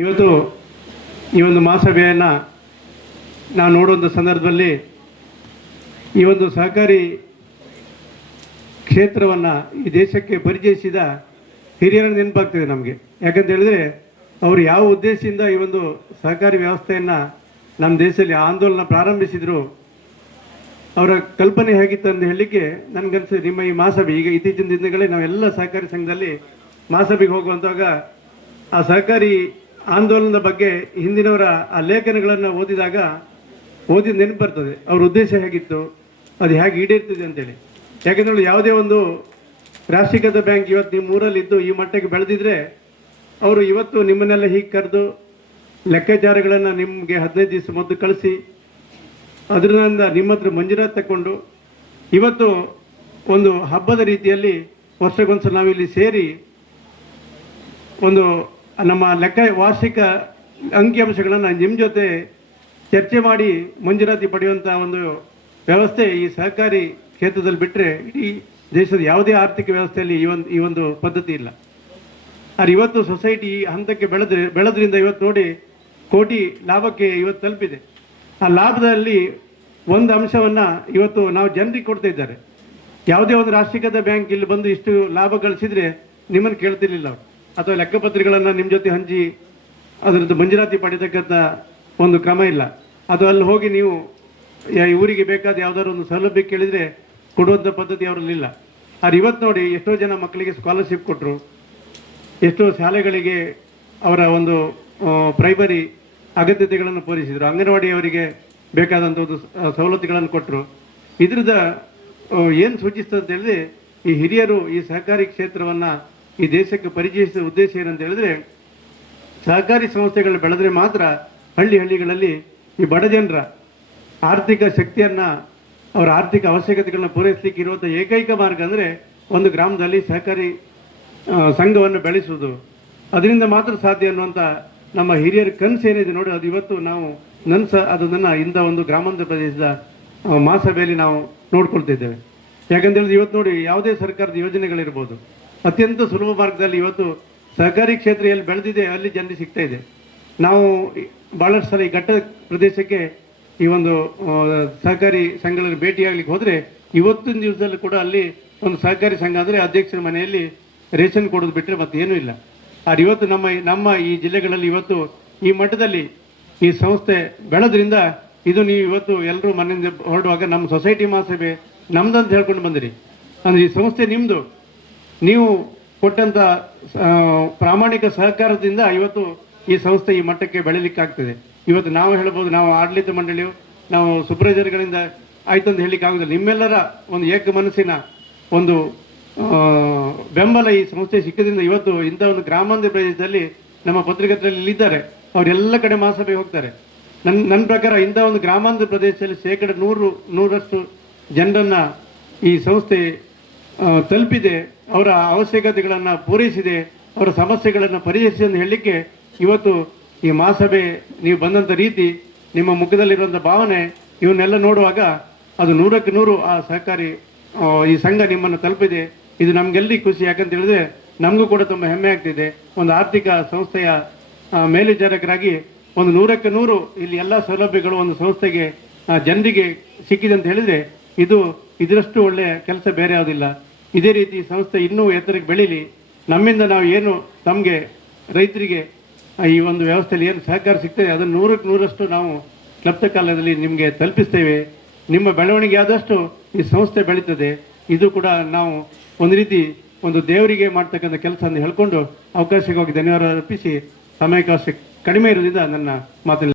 ಇವತ್ತು ಈ ಒಂದು ಮಹಾಸಭೆಯನ್ನು ನಾವು ನೋಡುವಂಥ ಸಂದರ್ಭದಲ್ಲಿ ಈ ಒಂದು ಸಹಕಾರಿ ಕ್ಷೇತ್ರವನ್ನು ಈ ದೇಶಕ್ಕೆ ಪರಿಚಯಿಸಿದ ಹಿರಿಯರ ನೆನಪಾಗ್ತಿದೆ ನಮಗೆ. ಯಾಕಂತ ಹೇಳಿದ್ರೆ ಅವರು ಯಾವ ಉದ್ದೇಶದಿಂದ ಈ ಒಂದು ಸಹಕಾರಿ ವ್ಯವಸ್ಥೆಯನ್ನು ನಮ್ಮ ದೇಶದಲ್ಲಿ ಆಂದೋಲನ ಪ್ರಾರಂಭಿಸಿದರು, ಅವರ ಕಲ್ಪನೆ ಹೇಗಿತ್ತು ಅಂತ ಹೇಳಲಿಕ್ಕೆ ನನಗನ್ಸಿದೆ ನಿಮ್ಮ ಈ ಮಹಾಸಭೆ. ಈಗ ಇತ್ತೀಚಿನ ದಿನಗಳೇ ನಾವೆಲ್ಲ ಸಹಕಾರಿ ಸಂಘದಲ್ಲಿ ಮಹಾಸಭೆಗೆ ಹೋಗುವಂತಾಗ ಆ ಸಹಕಾರಿ ಆಂದೋಲನದ ಬಗ್ಗೆ ಹಿಂದಿನವರ ಆ ಲೇಖನಗಳನ್ನು ಓದಿದ ನೆನಪು ಬರ್ತದೆ. ಅವ್ರ ಉದ್ದೇಶ ಹೇಗಿತ್ತು, ಅದು ಹೇಗೆ ಈಡೇರ್ತದೆ ಅಂತೇಳಿ. ಯಾಕೆಂದ್ರೆ ಯಾವುದೇ ಒಂದು ರಾಷ್ಟ್ರೀಕೃತ ಬ್ಯಾಂಕ್ ಇವತ್ತು ನಿಮ್ಮ ಊರಲ್ಲಿದ್ದು ಈ ಮಟ್ಟಕ್ಕೆ ಬೆಳೆದಿದ್ರೆ ಅವರು ಇವತ್ತು ನಿಮ್ಮನ್ನೆಲ್ಲ ಹೀಗೆ ಕರೆದು ಲೆಕ್ಕಾಚಾರಗಳನ್ನು ನಿಮಗೆ 15 ದಿವಸ ಮೊದಲು ಕಳಿಸಿ ಅದರಿಂದ ನಿಮ್ಮ ಹತ್ರ ಮಂಜೂರಾತಿ ತಗೊಂಡು ಇವತ್ತು ಒಂದು ಹಬ್ಬದ ರೀತಿಯಲ್ಲಿ ವರ್ಷಕ್ಕೊಂದ್ಸಲ ನಾವಿಲ್ಲಿ ಸೇರಿ ಒಂದು ನಮ್ಮ ವಾರ್ಷಿಕ ಅಂಕಿಅಂಶಗಳನ್ನು ನಿಮ್ಮ ಜೊತೆ ಚರ್ಚೆ ಮಾಡಿ ಮಂಜೂರಾತಿ ಪಡೆಯುವಂಥ ಒಂದು ವ್ಯವಸ್ಥೆ ಈ ಸಹಕಾರಿ ಕ್ಷೇತ್ರದಲ್ಲಿ ಬಿಟ್ಟರೆ ಇಡೀ ದೇಶದ ಯಾವುದೇ ಆರ್ಥಿಕ ವ್ಯವಸ್ಥೆಯಲ್ಲಿ ಈ ಒಂದು ಪದ್ಧತಿ ಇಲ್ಲ. ಆದರೆ ಇವತ್ತು ಸೊಸೈಟಿ ಈ ಹಂತಕ್ಕೆ ಬೆಳೆದ್ರಿಂದ ಇವತ್ತು ನೋಡಿ ಕೋಟಿ ಲಾಭಕ್ಕೆ ಇವತ್ತು ತಲುಪಿದೆ. ಆ ಲಾಭದಲ್ಲಿ ಒಂದು ಅಂಶವನ್ನು ಇವತ್ತು ನಾವು ಜನರಿಗೆ ಕೊಡ್ತಾ ಇದ್ದಾರೆ. ಯಾವುದೇ ಒಂದು ರಾಷ್ಟ್ರೀಕೃತ ಬ್ಯಾಂಕ್ ಇಲ್ಲಿ ಬಂದು ಇಷ್ಟು ಲಾಭ ಗಳಿಸಿದರೆ ನಿಮ್ಮನ್ನು ಕೇಳ್ತಿರ್ಲಿಲ್ಲ ಅವರು, ಅಥವಾ ಲೆಕ್ಕಪತ್ರಗಳನ್ನು ನಿಮ್ಮ ಜೊತೆ ಹಂಚಿ ಅದರದ್ದು ಮಂಜೂರಾತಿ ಪಡೆಯತಕ್ಕಂಥ ಒಂದು ಕ್ರಮ ಇಲ್ಲ. ಅದು ಅಲ್ಲಿ ಹೋಗಿ ನೀವು ಊರಿಗೆ ಬೇಕಾದ ಯಾವುದಾದ್ರು ಒಂದು ಸೌಲಭ್ಯ ಕೇಳಿದರೆ ಕೊಡುವಂಥ ಪದ್ಧತಿ ಅವರಲ್ಲಿಲ್ಲ. ಆದರೆ ಇವತ್ತು ನೋಡಿ ಎಷ್ಟೋ ಜನ ಮಕ್ಕಳಿಗೆ ಸ್ಕಾಲರ್ಶಿಪ್ ಕೊಟ್ಟರು, ಎಷ್ಟೋ ಶಾಲೆಗಳಿಗೆ ಅವರ ಒಂದು ಪ್ರೈಮರಿ ಅಗತ್ಯತೆಗಳನ್ನು ಪೂರೈಸಿದರು, ಅಂಗನವಾಡಿಯವರಿಗೆ ಬೇಕಾದಂಥ ಒಂದು ಸವಲತ್ತುಗಳನ್ನು ಕೊಟ್ಟರು. ಇದ್ರದ ಏನು ಸೂಚಿಸ್ತದೆ ಅಂತ ಹೇಳಿದ್ರೆ ಈ ಹಿರಿಯರು ಈ ಸಹಕಾರಿ ಕ್ಷೇತ್ರವನ್ನು ಈ ದೇಶಕ್ಕೆ ಪರಿಚಯಿಸಿದ ಉದ್ದೇಶ ಏನಂತ ಹೇಳಿದ್ರೆ ಸಹಕಾರಿ ಸಂಸ್ಥೆಗಳು ಬೆಳೆದ್ರೆ ಮಾತ್ರ ಹಳ್ಳಿಗಳಲ್ಲಿ ಈ ಬಡ ಜನರ ಆರ್ಥಿಕ ಶಕ್ತಿಯನ್ನು ಅವರ ಆರ್ಥಿಕ ಅವಶ್ಯಕತೆಗಳನ್ನ ಪೂರೈಸಲಿಕ್ಕೆ ಇರುವಂಥ ಏಕೈಕ ಮಾರ್ಗ ಅಂದರೆ ಒಂದು ಗ್ರಾಮದಲ್ಲಿ ಸಹಕಾರಿ ಸಂಘವನ್ನು ಬೆಳೆಸುವುದು. ಅದರಿಂದ ಮಾತ್ರ ಸಾಧ್ಯ ಅನ್ನುವಂಥ ನಮ್ಮ ಹಿರಿಯರ ಕನಸು ಏನಿದೆ ನೋಡಿ, ಅದು ಇವತ್ತು ನಾವು ಅದನ್ನು ಇಂಥ ಒಂದು ಗ್ರಾಮಾಂತರ ಪ್ರದೇಶದ ಮಹಾಸಭೆಯಲ್ಲಿ ನಾವು ನೋಡ್ಕೊಳ್ತಿದ್ದೇವೆ. ಯಾಕಂತೇಳಿದ್ರೆ ಇವತ್ತು ನೋಡಿ ಯಾವುದೇ ಸರ್ಕಾರದ ಯೋಜನೆಗಳಿರ್ಬೋದು ಅತ್ಯಂತ ಸುಲಭ ಮಾರ್ಗದಲ್ಲಿ ಇವತ್ತು ಸಹಕಾರಿ ಕ್ಷೇತ್ರ ಎಲ್ಲಿ ಬೆಳೆದಿದೆ ಅಲ್ಲಿ ಜನರಿಗೆ ಸಿಗ್ತಾ ಇದೆ. ನಾವು ಭಾಳಷ್ಟು ಸಲ ಈ ಘಟ್ಟ ಪ್ರದೇಶಕ್ಕೆ ಈ ಒಂದು ಸಹಕಾರಿ ಸಂಘಗಳಲ್ಲಿ ಭೇಟಿಯಾಗಲಿಕ್ಕೆ ಹೋದರೆ ಇವತ್ತಿನ ದಿವಸದಲ್ಲಿ ಕೂಡ ಅಲ್ಲಿ ಒಂದು ಸಹಕಾರಿ ಸಂಘ ಅಂದರೆ ಅಧ್ಯಕ್ಷರ ಮನೆಯಲ್ಲಿ ರೇಷನ್ ಕೊಡೋದು ಬಿಟ್ಟರೆ ಮತ್ತೆ ಏನೂ ಇಲ್ಲ. ಆದರೆ ಇವತ್ತು ನಮ್ಮ ಈ ಜಿಲ್ಲೆಗಳಲ್ಲಿ ಇವತ್ತು ಈ ಮಟ್ಟದಲ್ಲಿ ಈ ಸಂಸ್ಥೆ ಬೆಳೆದ್ರಿಂದ ಇದು ನೀವು ಇವತ್ತು ಎಲ್ಲರೂ ಮನೆಯಿಂದ ಹೊರಡುವಾಗ ನಮ್ಮ ಸೊಸೈಟಿ ಮಹಾಸಭೆ ನಮ್ದಂತ ಹೇಳ್ಕೊಂಡು ಬಂದಿರಿ. ಅಂದರೆ ಈ ಸಂಸ್ಥೆ ನಿಮ್ಮದು, ನೀವು ಕೊಟ್ಟಂಥ ಪ್ರಾಮಾಣಿಕ ಸಹಕಾರದಿಂದ ಇವತ್ತು ಈ ಸಂಸ್ಥೆ ಈ ಮಟ್ಟಕ್ಕೆ ಬೆಳೀಲಿಕ್ಕಾಗ್ತದೆ. ಇವತ್ತು ನಾವು ಹೇಳ್ಬೋದು, ನಾವು ಆಡಳಿತ ಮಂಡಳಿಯು ನಾವು ಸುಪ್ರಜರ್ಗಳಿಂದ ಆಯ್ತಂತ ಹೇಳಲಿಕ್ಕೆ ಆಗೋದಿಲ್ಲ. ನಿಮ್ಮೆಲ್ಲರ ಒಂದು ಏಕ ಮನಸ್ಸಿನ ಒಂದು ಬೆಂಬಲ ಈ ಸಂಸ್ಥೆ ಸಿಕ್ಕದಿಂದ ಇವತ್ತು ಇಂಥ ಒಂದು ಗ್ರಾಮಾಂತರ ಪ್ರದೇಶದಲ್ಲಿ ನಮ್ಮ ಪತ್ರಿಕರ್ತರಲ್ಲಿ ಇದ್ದಾರೆ, ಅವರೆಲ್ಲ ಕಡೆ ಮಹಾಸಭೆಗೆ ಹೋಗ್ತಾರೆ. ನನ್ನ ಪ್ರಕಾರ ಇಂಥ ಒಂದು ಗ್ರಾಮಾಂತರ ಪ್ರದೇಶದಲ್ಲಿ 100% ಜನರನ್ನು ಈ ಸಂಸ್ಥೆ ತಲುಪಿದೆ, ಅವರ ಅವಶ್ಯಕತೆಗಳನ್ನು ಪೂರೈಸಿದೆ, ಅವರ ಸಮಸ್ಯೆಗಳನ್ನು ಪರಿಹರಿಸಿ ಅಂತ ಹೇಳಲಿಕ್ಕೆ ಇವತ್ತು ಈ ಮಹಾಸಭೆ ನೀವು ಬಂದಂಥ ರೀತಿ, ನಿಮ್ಮ ಮುಖದಲ್ಲಿರುವಂಥ ಭಾವನೆ ಇವನ್ನೆಲ್ಲ ನೋಡುವಾಗ ಅದು 100% ಆ ಸಹಕಾರಿ ಈ ಸಂಘ ನಿಮ್ಮನ್ನು ತಲುಪಿದೆ. ಇದು ನಮಗೆಲ್ಲರಿಗೂ ಖುಷಿ. ಯಾಕಂತ ಹೇಳಿದ್ರೆ ನಮಗೂ ಕೂಡ ತುಂಬ ಹೆಮ್ಮೆ ಆಗ್ತಿದೆ. ಒಂದು ಆರ್ಥಿಕ ಸಂಸ್ಥೆಯ ಮೇಲ್ವಿಚಾರಕರಾಗಿ ಒಂದು 100% ಇಲ್ಲಿ ಎಲ್ಲ ಸೌಲಭ್ಯಗಳು ಒಂದು ಸಂಸ್ಥೆಗೆ ಜನರಿಗೆ ಸಿಕ್ಕಿದೆ ಅಂತ ಹೇಳಿದರೆ ಇದರಷ್ಟು ಒಳ್ಳೆಯ ಕೆಲಸ ಬೇರೆ ಯಾವುದಿಲ್ಲ. ಇದೇ ರೀತಿ ಸಂಸ್ಥೆ ಇನ್ನೂ ಎತ್ತರಕ್ಕೆ ಬೆಳೀಲಿ. ನಮ್ಮಿಂದ ನಾವು ಏನು ತಮಗೆ ರೈತರಿಗೆ ಈ ಒಂದು ವ್ಯವಸ್ಥೆಯಲ್ಲಿ ಏನು ಸಹಕಾರ ಸಿಗ್ತದೆ ಅದನ್ನು 100% ನಾವು ಕ್ಲಪ್ತ ಕಾಲದಲ್ಲಿ ನಿಮಗೆ ತಲುಪಿಸ್ತೇವೆ. ನಿಮ್ಮ ಬೆಳವಣಿಗೆ ಆದಷ್ಟು ಈ ಸಂಸ್ಥೆ ಬೆಳೀತದೆ. ಇದು ಕೂಡ ನಾವು ಒಂದು ರೀತಿ ಒಂದು ದೇವರಿಗೆ ಮಾಡ್ತಕ್ಕಂಥ ಕೆಲಸ ಅಂತ ಹೇಳ್ಕೊಂಡು ಅವಕಾಶಕ್ಕಾಗಿ ಧನ್ಯವಾದ ಅರ್ಪಿಸಿ, ಸಮಯಾವಕಾಶ ಕಡಿಮೆ ಇರೋದ್ರಿಂದ ನನ್ನ ಮಾತನ್ನು